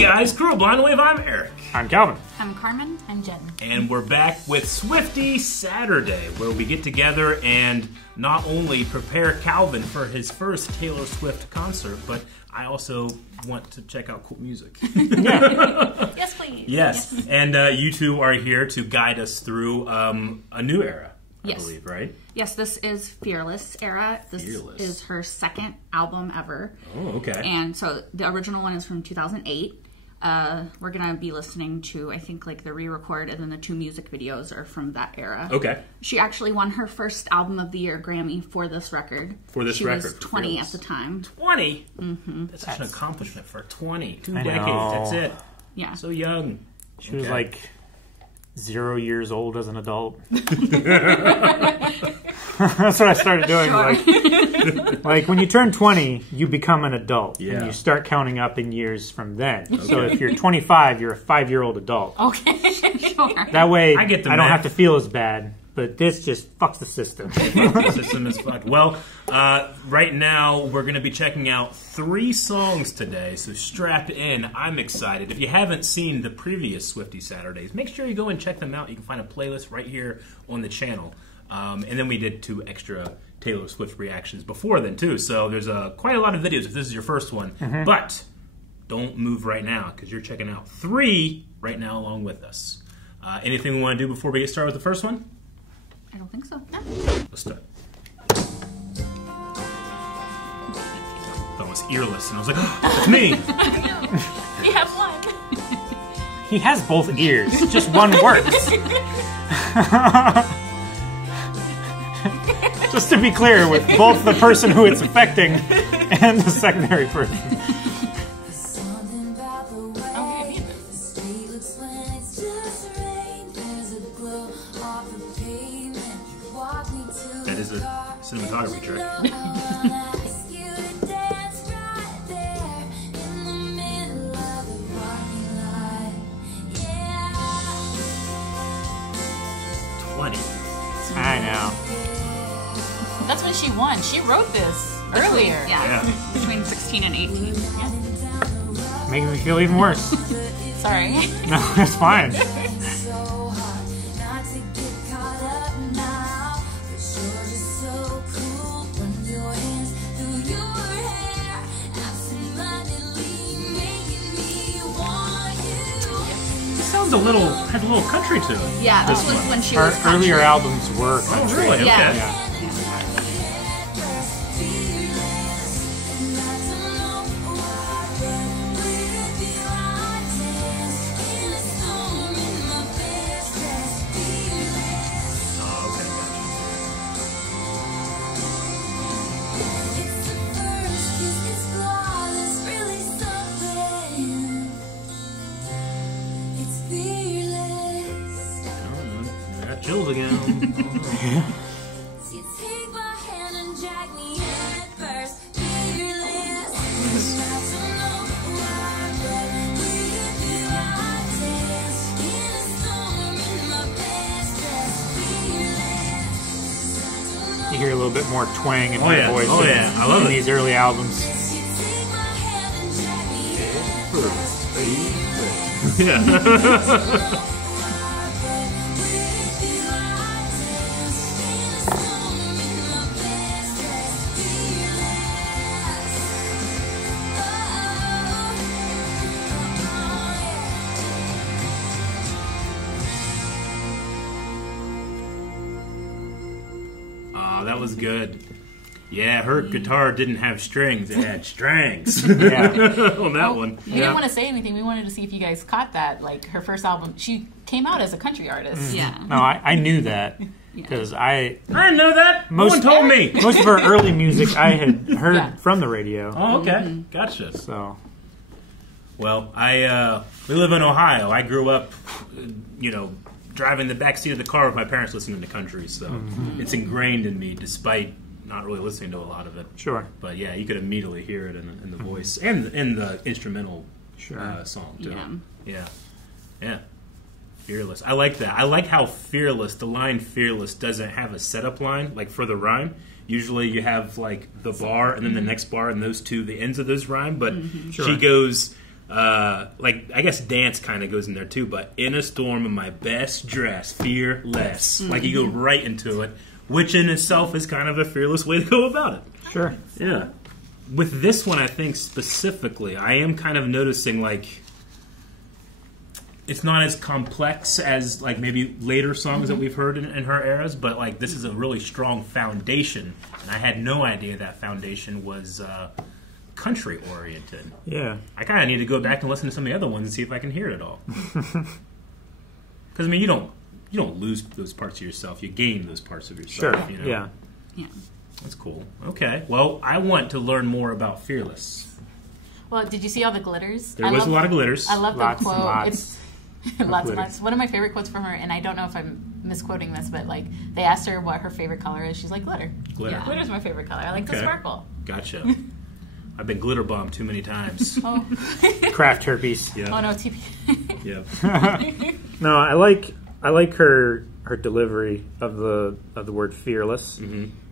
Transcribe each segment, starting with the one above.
guys, Crew of Blind Wave, I'm Eric. I'm Calvin. I'm Carmen. I'm Jen. And we're back with Swifty Saturday, where we get together and not only prepare Calvin for his first Taylor Swift concert, but I also want to check out cool music. Yes, please. Yes. And you two are here to guide us through a new era, I believe, right? Yes, this is Fearless era. This is her second album ever. Oh, okay. And so the original one is from 2008. We're going to be listening to, I think, like the re-record, and then the two music videos are from that era. Okay. She actually won her first Album of the Year Grammy for this record. She was 20 at the time. 20? Mm-hmm. That's such an accomplishment for 20. Two decades, that's it. Yeah. So young. She was like 0 years old as an adult. That's what I started doing. Sure. Like when you turn 20, you become an adult. Yeah. And you start counting up in years from then. Okay. So if you're 25, you're a 5-year-old adult. Okay, sure. That way, I don't have to feel as bad. But this just fucks the system. The system is fucked. Well, right now we're going to be checking out 3 songs today, so strap in. I'm excited. If you haven't seen the previous Swifty Saturdays, make sure you go and check them out. You can find a playlist right here on the channel. And then we did 2 extra Taylor Swift reactions before then, too. So there's quite a lot of videos if this is your first one. Mm-hmm. But don't move right now, because you're checking out 3 right now along with us. Anything we want to do before we get started with the first one? I don't think so. No. Let's start. That was earless, and I was like, oh, it's me. You have one. He has both ears. Just one works. Just to be clear, with both the person who it's affecting and the secondary person. That is a cinematography trick. I know. That's when she won. She wrote this earlier. Yeah. Between 16 and 18. Making me feel even worse. Sorry. No, it's fine. Has a little country to it. Yeah, this was when she was country. Earlier albums were country. Oh, really? Yeah. Okay. Yeah. Chills again. You hear a little bit more twang in her voice. Oh yeah, I love in these early albums. Yeah. That was good. Yeah, her guitar didn't have strings; it had strings. Yeah. On that one. We didn't want to say anything. We wanted to see if you guys caught that. Like her first album, she came out as a country artist. Yeah. No, I knew that because I didn't know that. No one told me. Most of her early music I had heard from the radio. Oh, okay, gotcha. So, well, we live in Ohio. I grew up, driving the backseat of the car with my parents listening to country, so it's ingrained in me, despite not really listening to a lot of it. Sure. But yeah, you could immediately hear it in the voice and in the instrumental song too. Yeah. Fearless. I like that. I like how fearless, the line fearless doesn't have a setup line, like for the rhyme. Usually you have like the bar and then the next bar and those two, the ends of those rhyme, but she goes like I guess dance kind of goes in there too, but in a storm in my best dress, fearless. Like you go right into it, which in itself is kind of a fearless way to go about it. Sure. Yeah. With this one, I think specifically, I am kind of noticing like it's not as complex as like maybe later songs that we've heard in her eras, but like this is a really strong foundation, and I had no idea that foundation was country oriented. Yeah. I kind of need to go back and listen to some of the other ones and see if I can hear it at all. Because I mean, you don't lose those parts of yourself; you gain those parts of yourself. Sure. You know? Yeah. Yeah. That's cool. Okay. Well, I want to learn more about Fearless. Well, did you see all the glitters? There was a lot of glitters. I love Lots the and quote. lots It's lots and glitters. lots. One of my favorite quotes from her, and I don't know if I'm misquoting this, but like they asked her what her favorite color is. She's like glitter. Glitter. Yeah. Glitter's my favorite color. I like to Okay. sparkle. Gotcha. I've been glitter bombed too many times. Oh, Craft herpes. Yeah. oh no, TP. Yeah. No, I like her delivery of the word fearless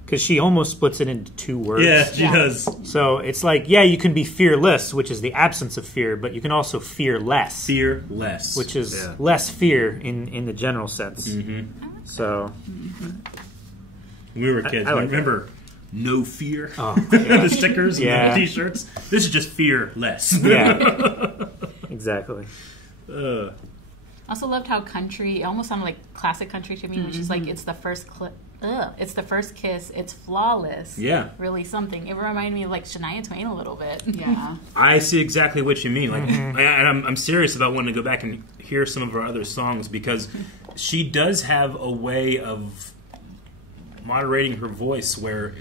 because she almost splits it into two words. Yeah, she Yeah. does. So it's like, yeah, you can be fearless, which is the absence of fear, but you can also fear less, Fearless. which is Yeah. less fear in the general sense. So When we were kids, I like remember No Fear? oh, The stickers Yeah. and the t-shirts? This is just fearless. yeah, exactly. Uh, I also loved how country, it almost sounded like classic country to me, which is like it's the first it's the first kiss, it's flawless. Yeah. Really something. It reminded me of like Shania Twain a little bit. Yeah. I see exactly what you mean. Like, and I'm serious about wanting to go back and hear some of her other songs because she does have a way of moderating her voice where,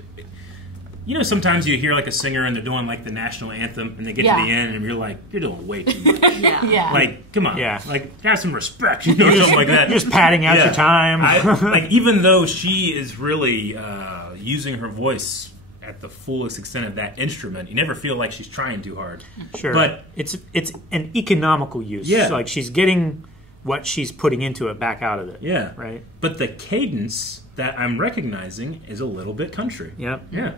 you know, sometimes you hear like a singer and they're doing like the national anthem and they get Yeah. to the end and you're like, you're doing way too much. Yeah. Yeah. Like, come on. Yeah. Like, have some respect, you know, something like that. You're just padding out Yeah. your time. Like, even though she is really using her voice at the fullest extent of that instrument, you never feel like she's trying too hard. Sure, But- it's an economical use. Yeah. So, like she's getting what she's putting into it back out of it. Yeah. Right. But the cadence that I'm recognizing is a little bit country. Yep. Yeah.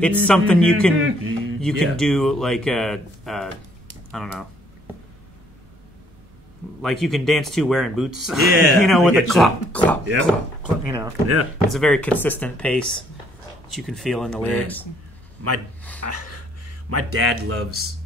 It's something you can Yeah. do like a I don't know. Like you can dance to wearing boots. Yeah, you know, I with a get you. clop, clop, Yep. clop, clop, you know. Yeah. It's a very consistent pace that you can feel in the lyrics. Man. My dad loves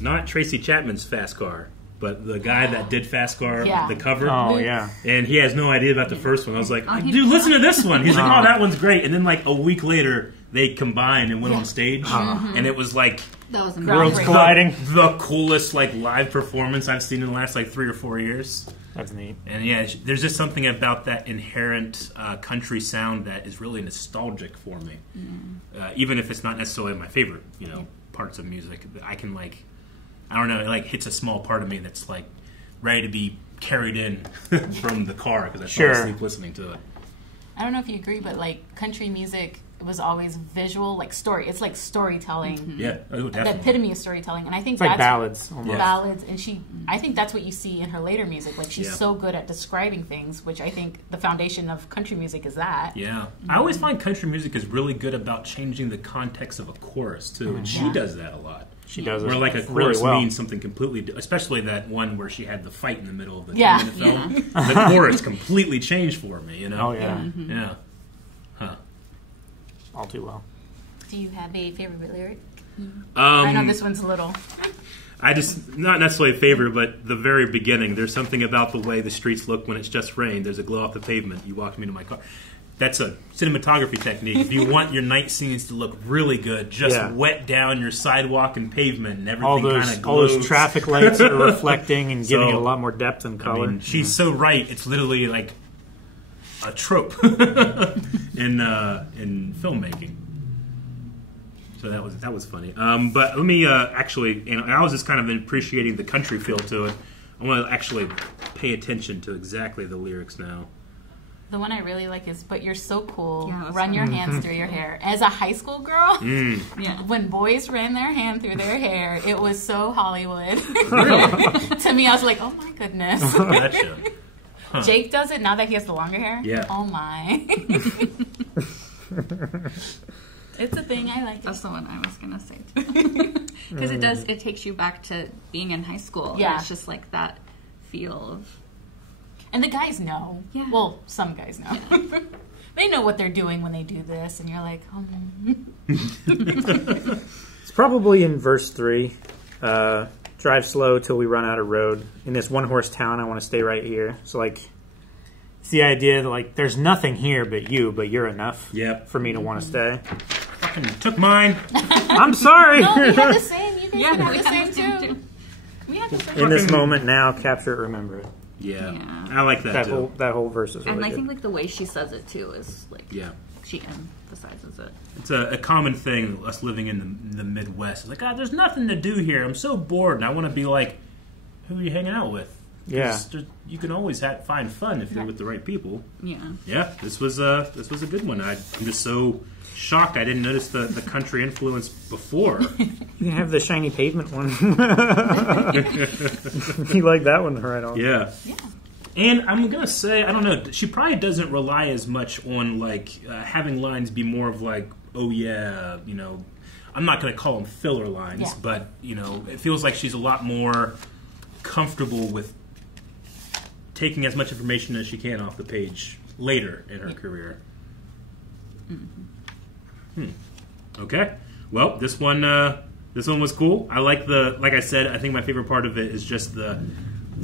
not Tracy Chapman's Fast Car, but the guy that did Fast Car, Yeah. the cover. Oh yeah. And he has no idea about the first one. I was like, he dude, listen to this one. He's like, Oh. oh, that one's great. And then like a week later, they combined and went on stage. And it was like That was Worlds amazing. colliding. the coolest like live performance I've seen in the last like 3 or 4 years. That's neat. And yeah, there's just something about that inherent country sound that is really nostalgic for me. Even if it's not necessarily my favorite, you know, parts of music, I can like, I don't know, it like hits a small part of me that's like ready to be carried in from the car because I Sure. fell asleep listening to it. I don't know if you agree, but like country music was always visual, like story. It's like storytelling. Yeah, oh, The definitely. epitome of storytelling. And I think It's like that's ballads almost. Yeah. ballads, and I think that's what you see in her later music. Like she's Yeah. so good at describing things, which I think the foundation of country music is that. Yeah, I always find country music is really good about changing the context of a chorus too, and she Yeah. does that a lot. She does Where it like a really chorus well. means something completely, especially that one where she had the fight in the middle of the Yeah. 10-minute film. The chorus completely changed for me, you know. Oh yeah. Yeah. Huh. All too well. Do you have a favorite lyric? I know Um, this one's a little. I just not necessarily a favorite, but the very beginning. There's something about the way the streets look when it's just rain. There's a glow off the pavement. You walked me to my car. That's a cinematography technique. If you want your night scenes to look really good, just Yeah. wet down your sidewalk and pavement, and All everything kind those of all glows. those traffic lights are reflecting and giving So, it a lot more depth and I color. mean, she's so right. It's literally like a trope in filmmaking. So that was funny. But let me actually, and I was just kind of appreciating the country feel to it. I want to actually pay attention to exactly the lyrics now. The one I really like is, "But you're so cool. Yeah, that's Run your hands through your hair." As a high school girl, Yeah. when boys ran their hand through their hair, it was so Hollywood. Really? To me, I was like, "Oh my goodness." That show. Jake does it now that he has the longer hair. Yeah. Oh my. It's a thing. I like it. That's the one I was gonna say too. Because it takes you back to being in high school. Yeah. And it's just like that feel of. And the guys know. Yeah. Well, some guys know. They know what they're doing when they do this, and you're like, oh. It's probably in verse 3. Drive slow till we run out of road. In this one-horse town, I want to stay right here. So, like, it's the idea that, like, there's nothing here but you're enough Yep. for me to want to stay. Fucking took mine. I'm sorry! No, we had the same. You guys Yeah, had we the had same the same too. We had the same. In this moment now, capture it, remember it. Yeah. Yeah. I like that, too. That whole verse is really And I good. think like the way she says it too is like Yeah. she emphasizes it. It's a common thing, us living in the Midwest. It's like, God, there's nothing to do here. I'm so bored, and I want to be like, who are you hanging out with? 'Cause Yeah. you can always find fun if you're with the right people. Yeah. Yeah, this was a good one. I'm just so shocked I didn't notice the country influence before. You can have the shiny pavement one. You like that one right on. Yeah. Yeah. And I'm gonna say, I don't know, she probably doesn't rely as much on like having lines be more of like, oh yeah, you know, I'm not gonna call them filler lines, Yeah. but you know, it feels like she's a lot more comfortable with taking as much information as she can off the page later in her career. Okay, well, this one was cool. I like like I said, I think my favorite part of it is just the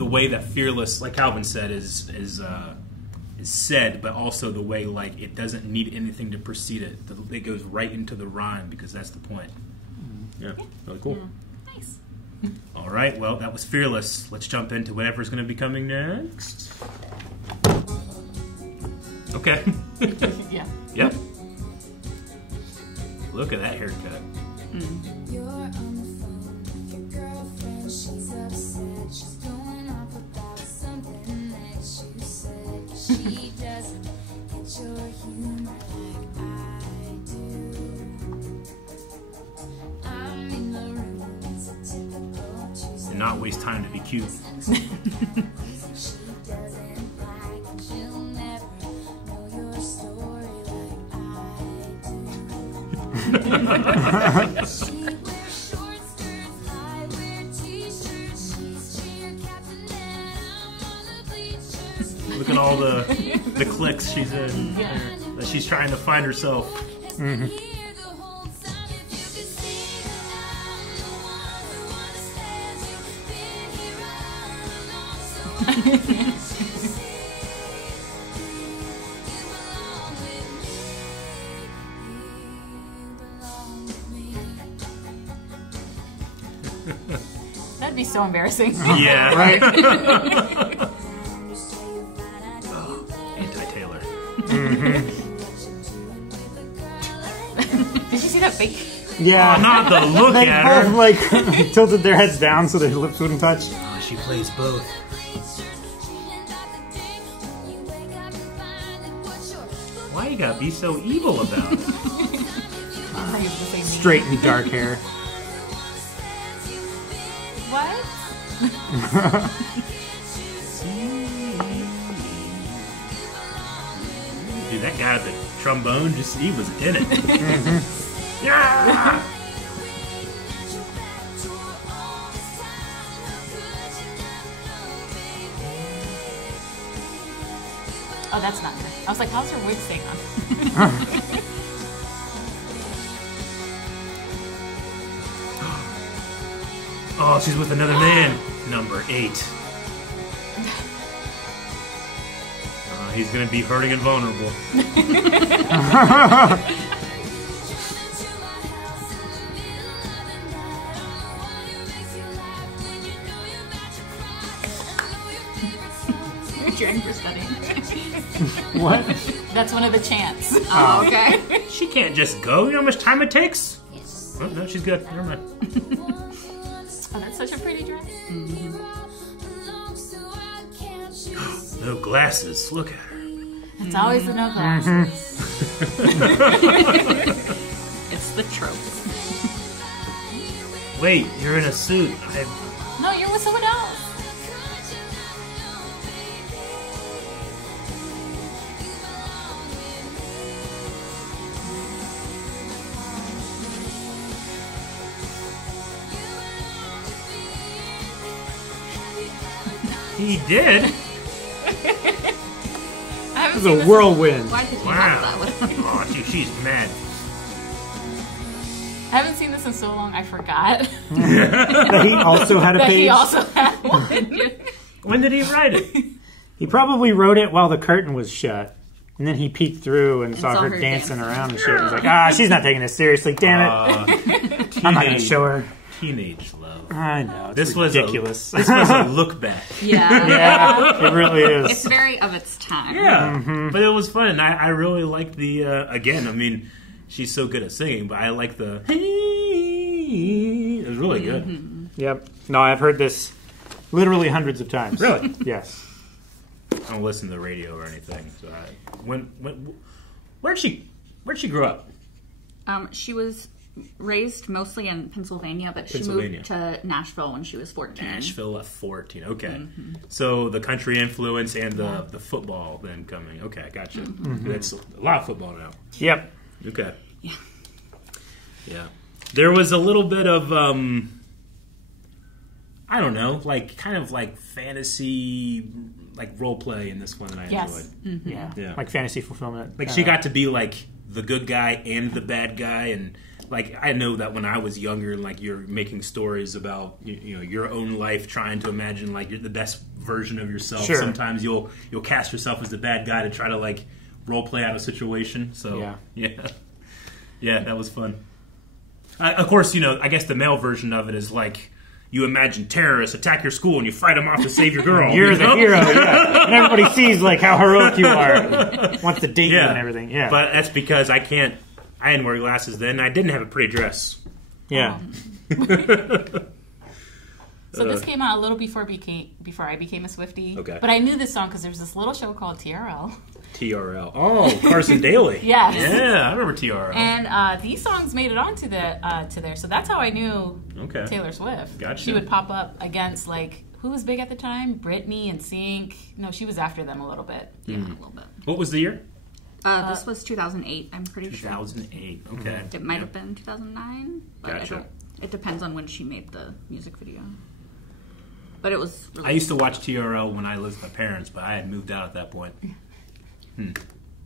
way that Fearless, like Calvin said, is said, but also the way like it doesn't need anything to precede it. It goes right into the rhyme because that's the point. Yeah, really cool. Nice. All right, well, that was Fearless. Let's jump into whatever's going to be coming next. Okay. Yeah. Yep. Look at that haircut. You're on the phone with your girlfriend, she's upset. She's going off about something that you said. She doesn't get your humor like I do. I'm in the room, it's a typical Tuesday. And not waste time to be cute. She doesn't like, and she'll never know your story like I do. She wears short skirts, I wear t-shirts. She's cheer captain and I'm on the bleachers. Look at all the cliques she's in. That she's trying to find herself. Has been here the whole time. If you could see that I'm the one who understands you. Been here all along, so I can't see. You belong with me. You belong with me. That'd be so embarrassing. Yeah. Right? Anti-Taylor. Did you see that fake? Yeah. Not the look They at both, her. like, tilted their heads down so their lips wouldn't touch. Oh, she plays both. Why you gotta be so evil about it? I think it's the same name. Straight and dark hair. What? Dude, that guy with the trombone, he was in it. Yeah! Oh, that's not her. I was like, how's her wig staying on? Oh, she's with another man. Number 8. He's gonna be hurting and vulnerable. You're in for studying. What? That's one of the chants. Oh, okay. She can't just go. You know how much time it takes? Oh, no, she's good. Never mind. Oh, that's such a pretty dress. No glasses. Look at her. It's always the no glasses. It's the trope. Wait, you're in a suit. No, you're with someone else. He did. I haven't It seen was a this whirlwind. Why did he Wow. have that with him? Oh, she's mad. I haven't seen this in so long. I forgot That he also had a that he page. also had one. When did he write it? He probably wrote it while the curtain was shut. And then he peeked through and saw saw her her dancing dancing. around and shit. He's like, she's not taking this seriously. Damn it. I'm not going to show her. Teenage love. I know. It's This was ridiculous. this was a look back. Yeah. Yeah, it really It's is. very of its time. Yeah, but it was fun. I really liked the again. I mean, she's so good at singing, but I like the. It was really good. Yep. No, I've heard this literally hundreds of times. Really? Yes. I don't listen to the radio or anything. So where'd she grow up? She was raised mostly in Pennsylvania, but she Pennsylvania. moved to Nashville when she was 14. Nashville at 14. Okay, so the country influence and the football then coming. Okay, gotcha. That's a lot of football now. Yep. Okay. Yeah. Yeah. There was a little bit of I don't know, like kind of like fantasy, like role play in this one that I Yes. enjoyed. Yeah. Yeah. Like fantasy fulfillment. Like she got to be like the good guy and the bad guy, and like I know that when I was younger, like you're making stories about you know your own life, trying to imagine like you're the best version of yourself. Sure. Sometimes you'll cast yourself as the bad guy to try to like role play out a situation. So yeah, that was fun. Of course, you know I guess the male version of it is like. You imagine terrorists attack your school and you fight them off to save your girl. You're you the know? hero, yeah. And everybody sees like how heroic you are. And wants to date you and everything. Yeah. But that's because I didn't wear glasses then. I didn't have a pretty dress. yeah. So this came out a little before I became a Swiftie. Okay. But I knew this song because there was this little show called TRL. TRL. Oh, Carson Daly. Yes. Yeah, I remember TRL. And these songs made it onto to there. So that's how I knew Okay. Taylor Swift. Gotcha. She would pop up against like who was big at the time? Britney and Sync. No, she was after them a little bit. Yeah, a little bit. What was the year? This was 2008, I'm pretty sure. 2008. Okay. It might have been 2009, but Gotcha. it depends on when she made the music video. But it was really I used to watch TRL when I lived with my parents, but I had moved out at that point.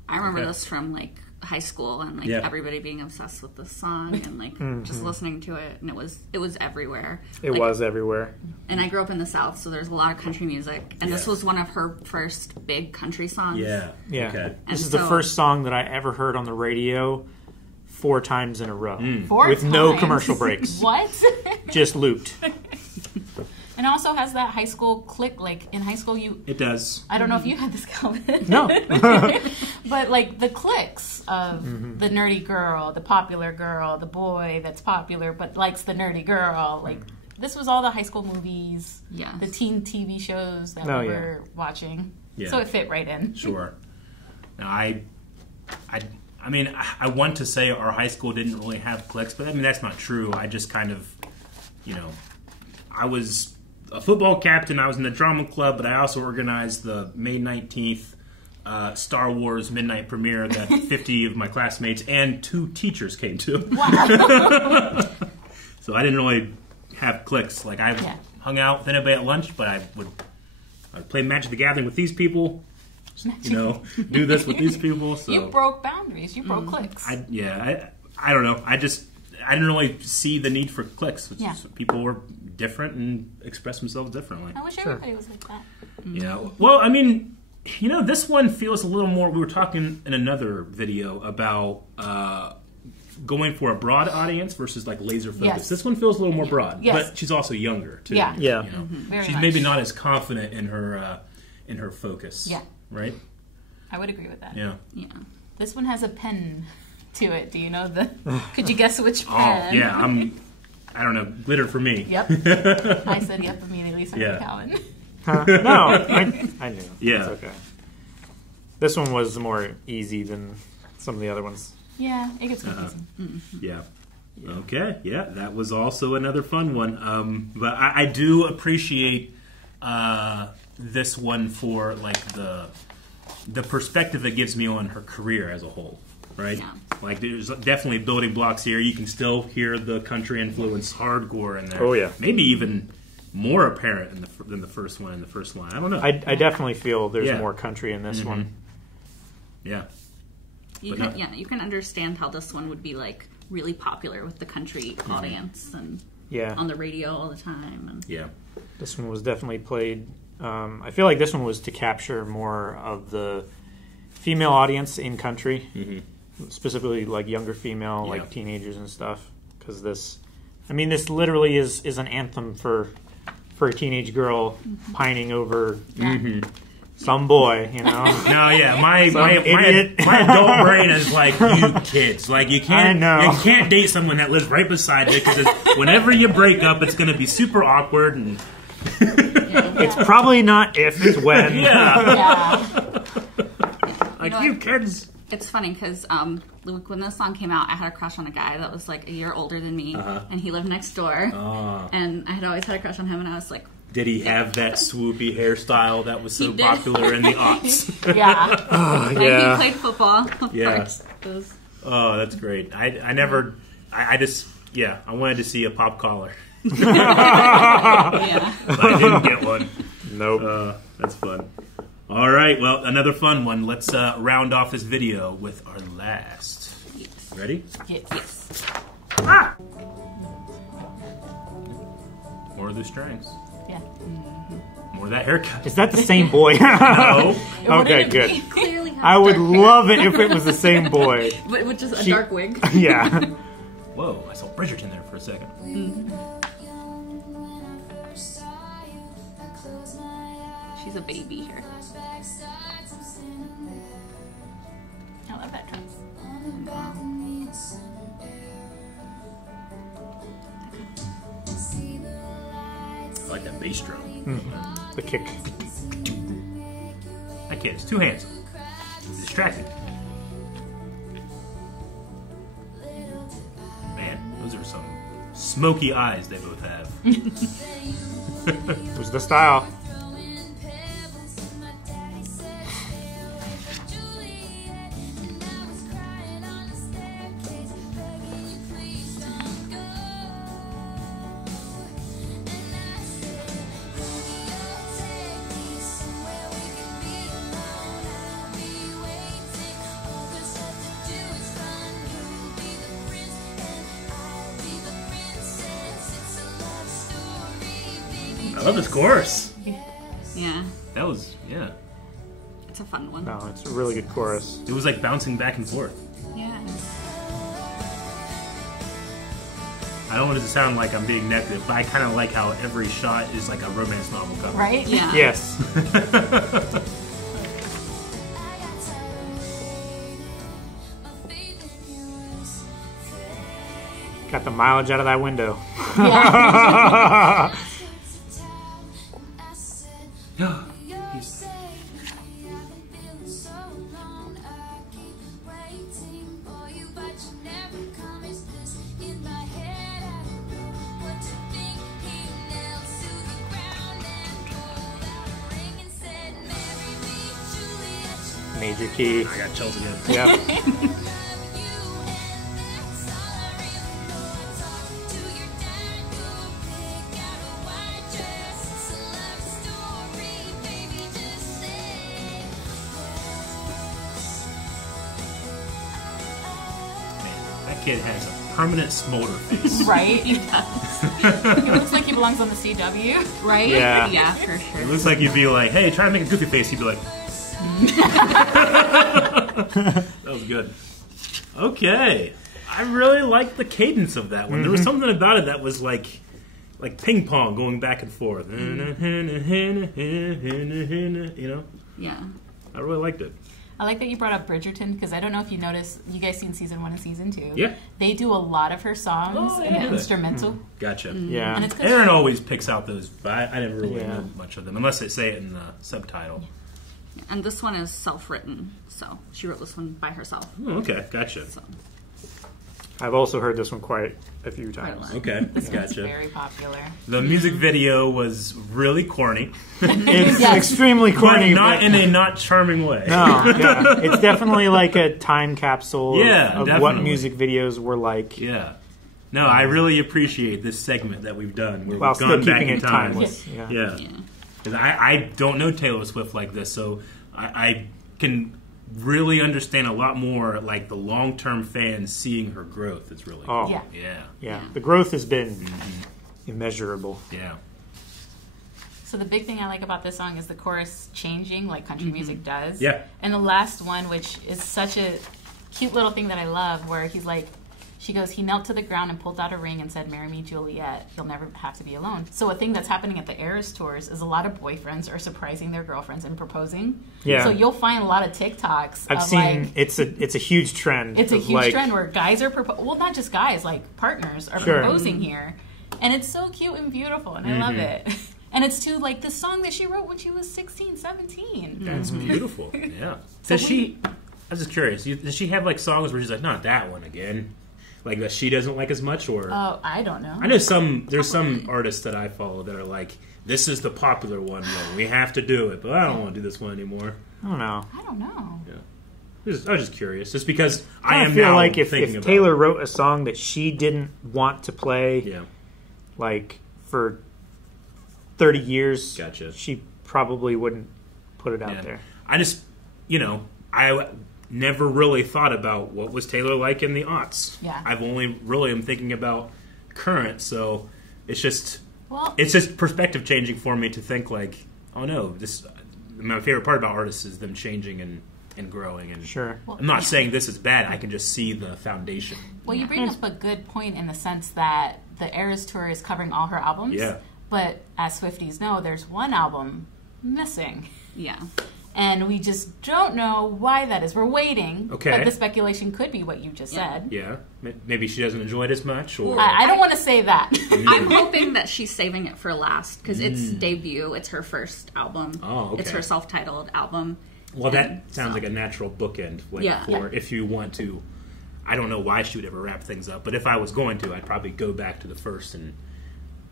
I remember Okay. this from like high school and like Yeah. everybody being obsessed with this song and like just listening to it, and it was everywhere. It Like, was everywhere. And I grew up in the South, so there's a lot of country music, and this Yeah. was one of her first big country songs. Yeah. Yeah. Okay. This And is the so- first song that I ever heard on the radio 4 times in a row. Four With no times. commercial breaks. What? Just looped. And also has that high school click. Like in high school, It does. I don't know if you had this, Calvin. No. But like the cliques of the nerdy girl, the popular girl, the boy that's popular but likes the nerdy girl. Like this was all the high school movies, Yes. the teen TV shows that Oh, we yeah. were watching. Yeah. So it fit right in. Sure. Now, I mean, I want to say our high school didn't really have cliques, but I mean, that's not true. I just kind of, you know, I was a football captain. I was in the drama club, but I also organized the May 19th Star Wars midnight premiere that 50 of my classmates and 2 teachers came to. Wow. So I didn't really have cliques. Like I Yeah. hung out with anybody at lunch, but I'd play Magic the Gathering with these people. You know, do this with these people. So You broke boundaries. You broke cliques. I don't know. I didn't really see the need for cliques. Yeah. People were different and express themselves differently. I wish everybody was like that. Yeah. Well, I mean, you know, this one feels a little more. We were talking in another video about going for a broad audience versus like laser focus. Yes. This one feels a little more broad, Yes. but she's also younger too. Yeah. Yeah. You know, Very she's much. maybe not as confident in her focus. Yeah. Right. I would agree with that. Yeah. Yeah. This one has a pen to it. Do you know the? Could you guess which Oh pen? yeah. I don't know. Glitter for me. Yep. I said yep immediately. So Yeah. Calvin. Huh? No, I knew. Yeah. It's okay. This one was more easy than some of the other ones. Yeah, it gets confusing. Yeah. Okay. Yeah, that was also another fun one. But I do appreciate this one for like the perspective it gives me on her career as a whole. Right. Yeah. Like there's definitely building blocks here. You can still hear the country influence hardcore in there. Oh, yeah. Maybe even more apparent than the first one in the first line. I don't know. I definitely feel there's Yeah. more country in this one. Yeah. You But can, not- you can understand how this one would be like really popular with the country audience and Yeah, on the radio all the time. And Yeah. this one was definitely played. I feel like this one was to capture more of the female audience in country, specifically like younger female, Yeah. like teenagers and stuff. Because this literally is an anthem for a teenage girl pining over some boy, you know. No, yeah, my idiot. adult brain is like, you kids, like you can't I know. you can't date someone that lives right beside you because whenever you break up, it's going to be super awkward and It's probably not if, it's when. yeah, like know you what? kids. it's funny because when this song came out, I had a crush on a guy that was like a year older than me, and he lived next door. And I had always had a crush on him, and I was like, Did he have that swoopy hairstyle that was so He did. popular in the aughts? Yeah. like, he Yeah. played football. Of Yeah. course. It was- Oh, that's great. I never. I just I wanted to see a pop collar, yeah. but I didn't get one. Nope. That's fun. All right, well, another fun one. Let's round off this video with our last. Ready? Yes. More of the strings. Yeah. More of that haircut. Is that the same boy? No. Okay, Wouldn't it good. be? Clearly has I would dark hair, love it if it was the same boy. but with just a She- dark wig. Yeah. Whoa, I saw Bridgerton there for a second. She's a baby here. I love that dress. I like that bass drum. The kick. That kid is too handsome. He's distracting. Man, those are some smoky eyes they both have. It was the style. I love this chorus. Yeah. That was, It's a fun one. No, it's a really good chorus. It was like bouncing back and forth. Yeah. I don't want it to sound like I'm being negative, but I kind of like how every shot is like a romance novel cover. Right? Yeah. Yes. Got the mileage out of that window. Yeah. Major key. I got chills again. Yeah. Man, that kid has a permanent smolder face. Right? He looks like he belongs on the CW. Right? Yeah. Yeah, for It sure. looks like you'd be like, hey, try to make a goofy face. He'd be like, that was good. Okay. I really liked the cadence of that one. There was something about it that was like ping pong going back and forth. You know? Yeah. I really liked it. I like that you brought up Bridgerton because I don't know if you noticed, you guys seen season 1 and season 2. Yeah. They do a lot of her songs Oh, in yeah. an instrumental. Gotcha. And Yeah. it's 'cause Aaron always picks out those, but I never really Yeah. know much of them, unless they say it in the subtitle. And this one is self-written, so she wrote this one by herself. Oh, okay, gotcha. So I've also heard this one quite a few quite a times. lot. Okay, It's gotcha. very popular. The music video was really corny, It's Yes. extremely but corny. not in a not charming way. No, yeah. It's definitely like a time capsule Yeah, of what definitely. music videos were like. Yeah. No, I really appreciate this segment that we've done. Where While we've still gone back keeping in it time. timeless. Yeah. Yeah. Yeah. 'Cause I don't know Taylor Swift like this, so I can really understand a lot more like the long-term fans seeing her growth. It's really Oh. cool. Yeah. Yeah. Yeah. The growth has been immeasurable. Yeah. So the big thing I like about this song is the chorus changing like country music does. Yeah. And the last one, which is such a cute little thing that I love, where he's like, she goes, he knelt to the ground and pulled out a ring and said, "Marry me, Juliet. You'll never have to be alone." So a thing that's happening at the Eras tours is a lot of boyfriends are surprising their girlfriends and proposing. Yeah. So you'll find a lot of TikToks. I've of seen like, it's a huge trend. it's a of, huge like, trend where guys are well, not just guys, like partners are Sure. proposing here, and it's so cute and beautiful, and I love it. And it's to like the song that she wrote when she was 16, 17. That's beautiful. Yeah. So Does she? I was just curious. Does she have like songs where she's like, not that one again, like that she doesn't like as much, or? Oh, I don't know. I know there's some artists that I follow that are like, this is the popular one. We have to do it, but I don't want to do this one anymore. I don't know. I don't know. I was just curious, just because I am feel now like if thinking about Taylor wrote a song that she didn't want to play, Yeah. like for 30 years, Gotcha. she probably wouldn't put it out Yeah. there. I just, I never really thought about what was Taylor like in the aughts. Yeah. I've only really am thinking about current, so it's just Well, perspective changing for me to think like, oh no, this. My favorite part about artists is them changing and growing. And Sure. I'm not saying this is bad. I can just see the foundation. well, you bring up a good point in the sense that the Eras tour is covering all her albums. Yeah. But as Swifties know, there's one album missing. Yeah. And we just don't know why that is. We're waiting. Okay. But the speculation could be what you just said. Yeah, maybe she doesn't enjoy it as much, or I don't want to say that. I'm hoping that she's saving it for last because it's debut. It's her first album. Oh, okay. It's her self-titled album. well, that sounds like a natural bookend. Like Yeah. for if you want to, I don't know why she would ever wrap things up, but if I was going to, I'd probably go back to the first and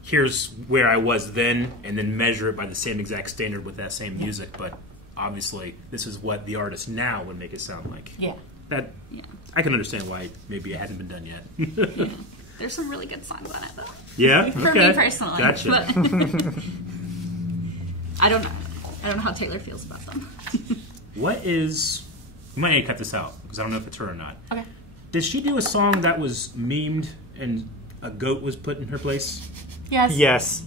here's where I was then, and then measure it by the same exact standard with that same music. But obviously, this is what the artist now would make it sound like. Yeah. That Yeah. I can understand why maybe it hadn't been done yet. Yeah. There's some really good songs on it though. Yeah, For okay. me personally. Gotcha. But I don't know. I don't know how Taylor feels about them. What is? You might need to cut this out because I don't know if it's her or not. Okay. Did she do a song that was memed and a goat was put in her place? Yes. Yes.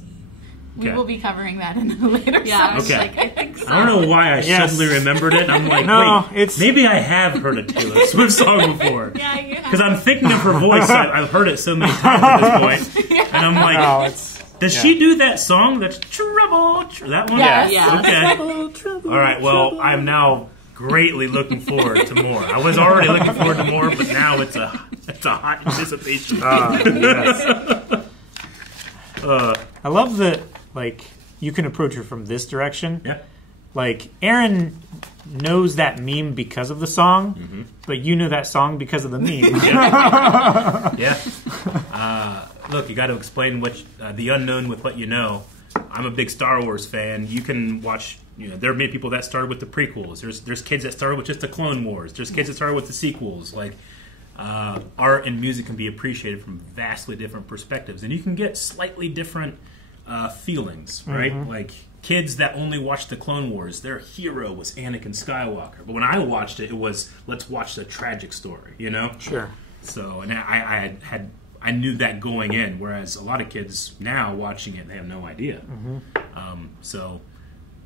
We Okay. will be covering that in a later Yeah, I was Okay. like, I think so. I don't know why I Yes. suddenly remembered it. I'm like, No, wait, it's- maybe I have heard a Taylor Swift song before. Yeah, you have. Because I'm thinking of her voice. I've heard it so many times at this point. And I'm like, No, it's does she do that song that's Trouble? That one? Yes. Yeah. Okay. All right, well, I'm now greatly looking forward to more. I was already looking forward to more, but now it's a hot anticipation. yes. I love that. Like you can approach her from this direction. Yeah. Like Aaron knows that meme because of the song, but you know that song because of the meme. Yeah. Look, you got to explain what the unknown with what you know. I'm a big Star Wars fan. You can watch. There are many people that started with the prequels. There's kids that started with just the Clone Wars. There's kids that started with the sequels. Like art and music can be appreciated from vastly different perspectives, and you can get slightly different feelings, right? Like kids that only watched the Clone Wars, their hero was Anakin Skywalker. But when I watched it, it was let's watch the tragic story. Sure. So, and I knew that going in, whereas a lot of kids now watching it, they have no idea. So,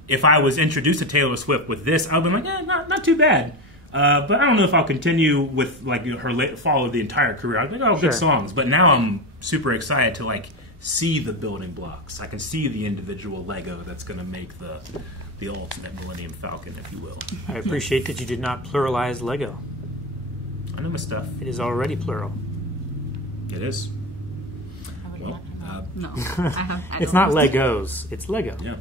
if I was introduced to Taylor Swift with this, I'd be like, not too bad. But I don't know if I'll continue with like her follow the entire career. I'd be like, oh, Sure. good songs. But now I'm super excited to like see the building blocks. I can see the individual Lego that's going to make the ultimate Millennium Falcon, if you will. I appreciate that you did not pluralize Lego. I know my stuff. It is already plural. It is. I would Well, not know. No, I It's don't not know. Legos. It's Lego. yeah.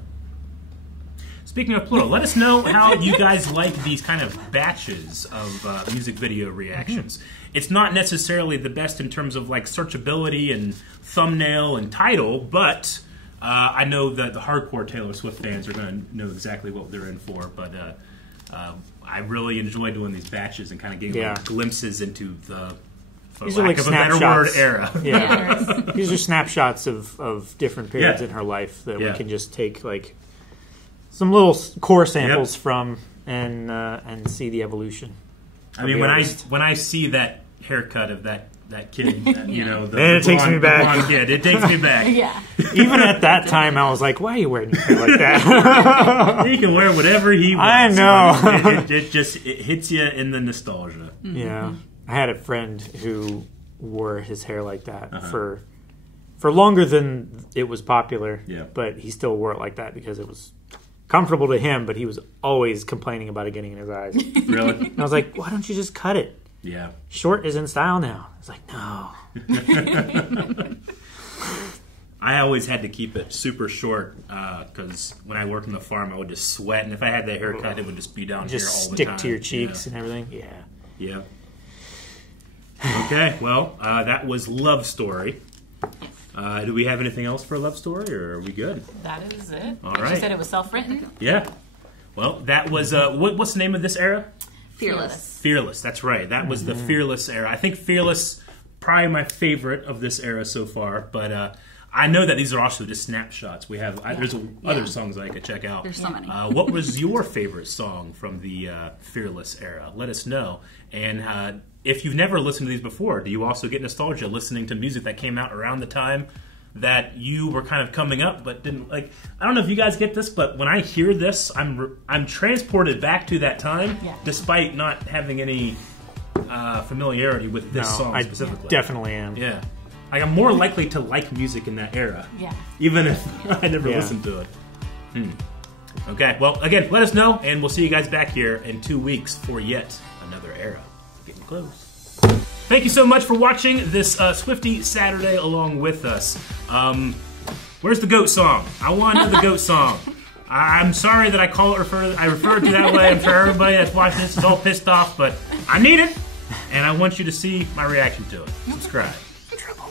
Speaking of plural, let us know how you guys like these kind of batches of music video reactions. It's not necessarily the best in terms of like searchability and thumbnail and title, but I know that the hardcore Taylor Swift fans are going to know exactly what they're in for. But I really enjoy doing these batches and kind of getting Yeah. like, glimpses into the for These are lack like of a better word, snapshots. era. Yeah. These are snapshots of different periods Yeah. in her life that Yeah. we can just take like some little core samples from and see the evolution. I mean, the when artist. I see that haircut of that kid, you know, the, Man, it takes me back. the blonde kid, it takes me back. Yeah. Even at that time, I was like, "Why are you wearing your hair like that?" He can wear whatever he I wants. know. It just hits you in the nostalgia. Yeah, I had a friend who wore his hair like that for longer than it was popular. Yeah. But he still wore it like that because it was comfortable to him. But he was always complaining about it getting in his eyes. And Really? I was like, "Why don't you just cut it? Yeah. Short is in style now." It's like, no. I always had to keep it super short because when I worked on the farm, I would just sweat, and if I had that haircut, it would just be down Just here all the stick time. to your cheeks and everything. Yeah. Yeah. Okay. Well, that was Love Story. Do we have anything else for a love story, or are we good? That is it. All She right. said it was self-written. Yeah. Well, that was what's the name of this era? Fearless. Fearless. That's right. That was the Fearless era. I think Fearless probably my favorite of this era so far, but I know that these are also just snapshots. We have there's other songs I could check out. There's so many. What was your favorite song from the Fearless era? Let us know. And if you've never listened to these before, do you also get nostalgia listening to music that came out around the time that you were kind of coming up but didn't like? I don't know if you guys get this, but when I hear this, I'm transported back to that time, despite not having any familiarity with this song specifically. I definitely am. Yeah. Like, I'm more likely to like music in that era. Yeah. Even if I never listened to it. Okay, well, again, let us know, and we'll see you guys back here in 2 weeks for yet another era. Getting close. Thank you so much for watching this Swifty Saturday along with us. Where's the GOAT song? I want to know the GOAT song. I'm sorry that I refer to that way. I'm sure everybody that's watching this is all pissed off, but I need it, and I want you to see my reaction to it. Subscribe. Trouble.